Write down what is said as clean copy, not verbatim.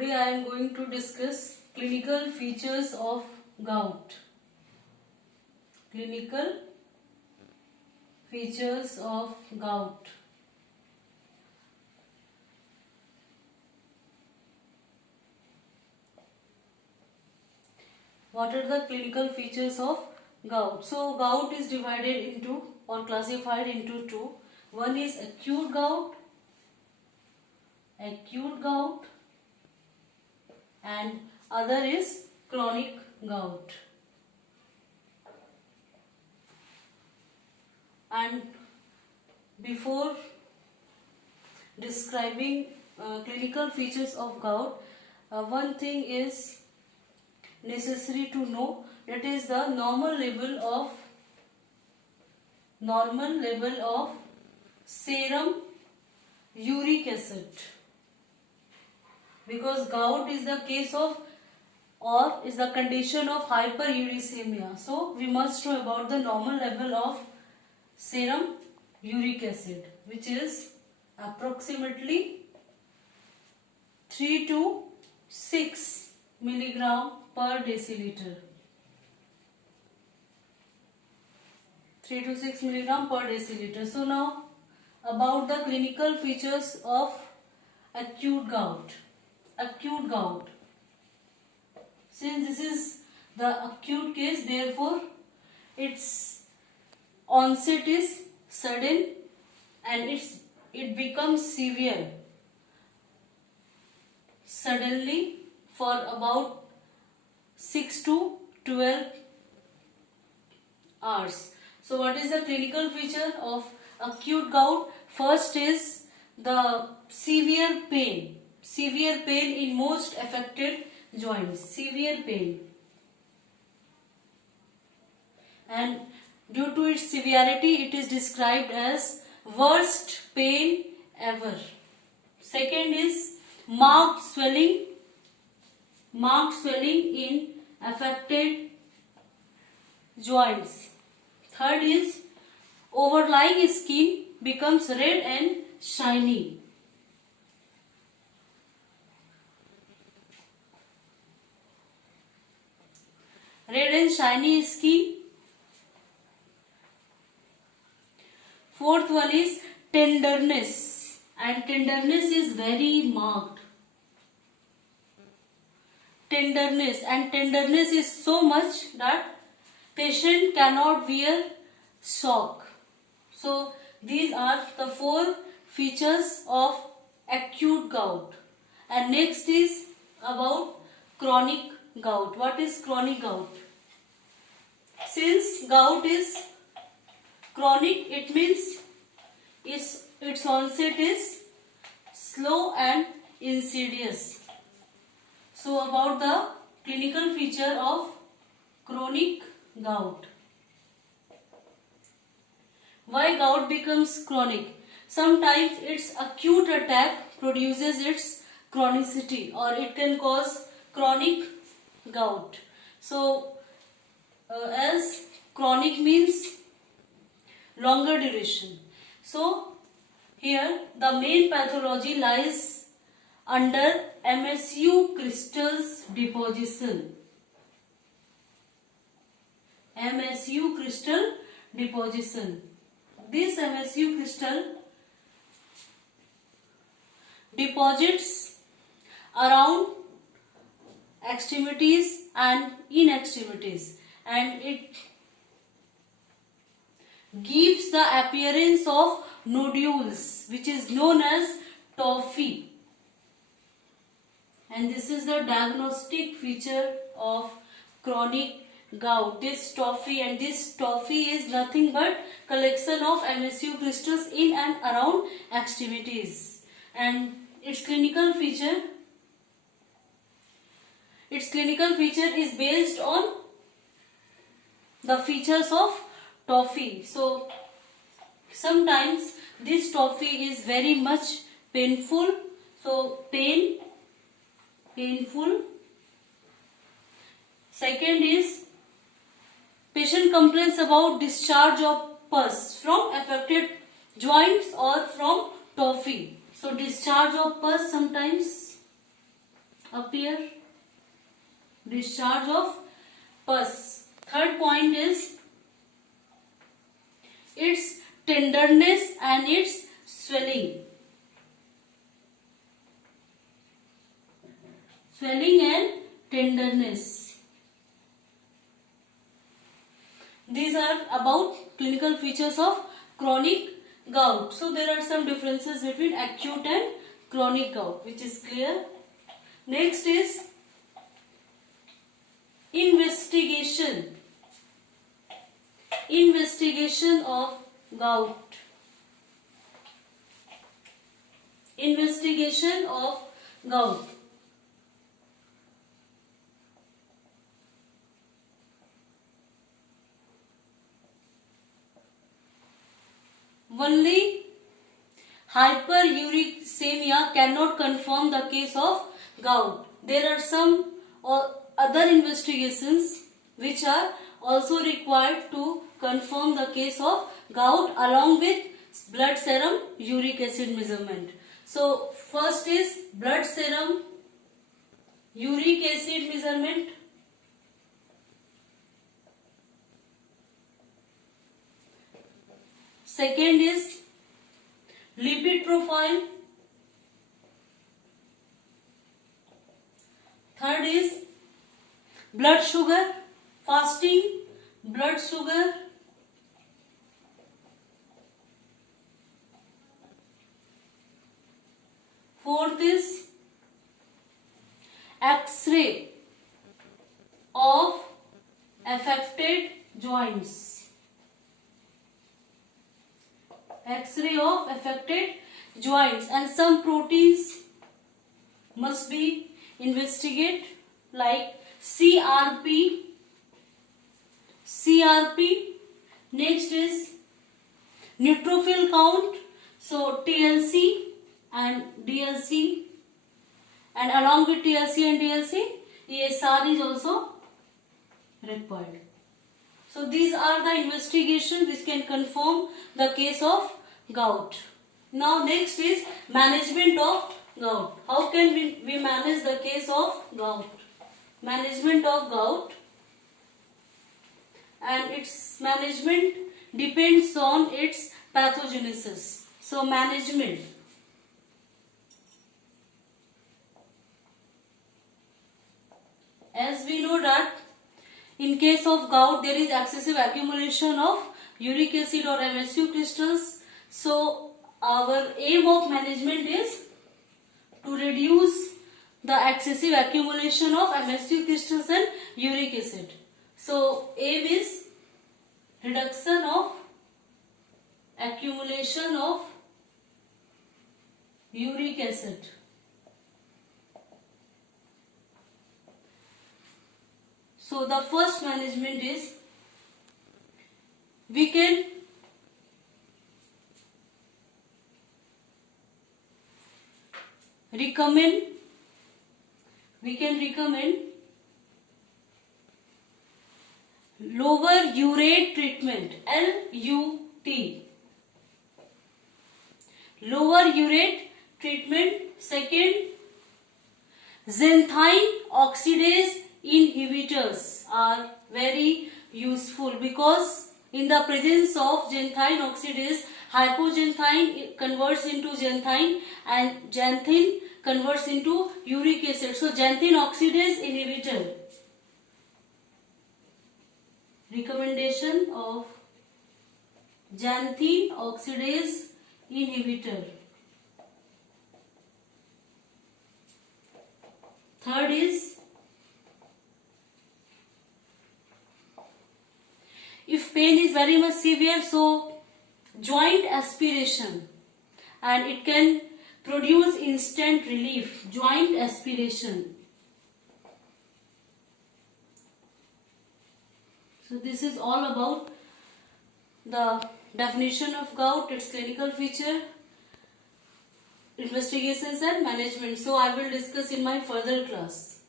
Today I am going to discuss clinical features of gout. Clinical features of gout. What are the clinical features of gout? So gout is divided into or classified into two. One is acute gout, and other is chronic gout. And before describing clinical features of gout, one thing is necessary to know, that is the normal level of serum uric acid, because gout is the case of or is the condition of hyperuricemia. So we must know about the normal level of serum uric acid, which is approximately 3 to 6 milligram per deciliter. 3 to 6 milligram per deciliter. So now about the clinical features of acute gout. Since this is the acute case, therefore its onset is sudden and it becomes severe suddenly for about 6 to 12 hours. So what is the clinical feature of acute gout? First is the severe pain in most affected joints, severe pain, and due to its severity it is described as worst pain ever. Second is marked swelling in affected joints. Third is overlying skin becomes red and shiny. Red and shiny skin. Fourth one is tenderness, and tenderness is very marked. Tenderness is so much that patient cannot wear sock. So these are the 4 features of acute gout. And next is about chronic gout. What is chronic gout? Since gout is chronic, it means its onset is slow and insidious. So about the clinical feature of chronic gout. Why gout becomes chronic? Sometimes its acute attack produces its chronicity, or it can cause chronic gout. So as chronic means longer duration. So here the main pathology lies under MSU crystals deposition. MSU crystal deposition. This MSU crystal deposits around extremities and in extremities, and it gives the appearance of nodules, which is known as tophi. And this is the diagnostic feature of chronic gout, this tophi is nothing but collection of MSU crystals in and around extremities. And its clinical feature is based on the features of tophi. So sometimes this tophi is very much painful. So painful. Second is patient complains about discharge of pus from affected joints or from tophi. So discharge of pus sometimes appear, discharge of pus. Third point is its tenderness and its swelling. Swelling and tenderness. These are about clinical features of chronic gout. So there are some differences between acute and chronic gout, which is clear. Next is investigation. Investigation of gout. Investigation of gout. Only hyperuricemia cannot confirm the case of gout. There are some other investigations which are also required to confirm the case of gout along with blood serum uric acid measurement. So first is blood serum uric acid measurement. Second is lipid profile. Third is blood sugar, fasting blood sugar. Fourth is X-ray of affected joints. X-ray of affected joints, and some proteins must be investigated like CRP. Next is neutrophil count, so TLC and DLC, and along with TLC and DLC, ESR is also required. So these are the investigations which can confirm the case of gout. Now next is management of gout. How can we manage the case of gout? Management of gout, and its management depends on its pathogenesis. So management. As we know that in case of gout there is excessive accumulation of uric acid or MSU crystals. So our aim of management is to reduce the excessive accumulation of MSU crystals and uric acid. So aim is reduction of accumulation of uric acid. So the first management is we can recommend lower urate treatment, LUT. Lower urate treatment. Second, xanthine oxidase inhibitors are very useful because in the presence of xanthine oxidase, hypoxanthine converts into xanthine and xanthine converts into uric acid. So xanthine oxidase inhibitor. Recommendation of xanthine oxidase inhibitor. Third is if pain is very much severe, so joint aspiration, and it can produce instant relief. Joint aspiration. So this is all about the definition of gout, its clinical feature, investigations and management. So I will discuss in my further class.